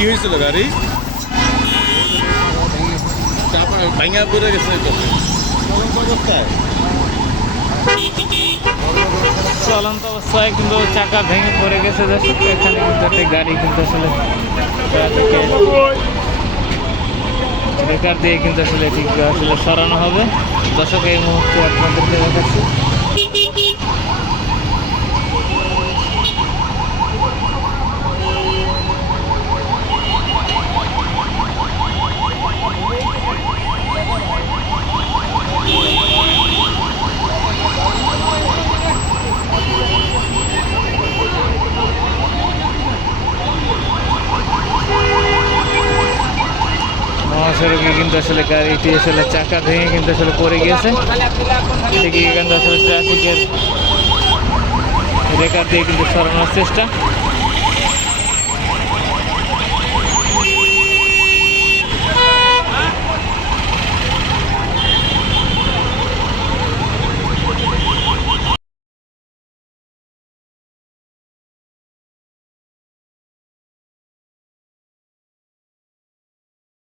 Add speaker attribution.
Speaker 1: কি হয়েছিল গাড়ি? ভাঙা পড়ে গেছে চলন্ত অবস্থায়
Speaker 2: কিন্তু চাকা ভেঙে পড়ে গেছে এখানে কিন্তু একটি গাড়ি কিন্তু আসলে বেকার দিয়ে কিন্তু আসলে এটি আসলে সরানো হবে। দর্শক, এই মুহূর্তে আপনাদেরকে দেখাচ্ছি। মহাসড়কে কিন্তু আসলে গাড়িটি আসলে চাকা ভেঙে কিন্তু আসলে পড়ে গিয়েছে। এদিকে কিন্তু আসলে ট্রাফিকের রেকার দিয়ে কিন্তু সরানোর চেষ্টা।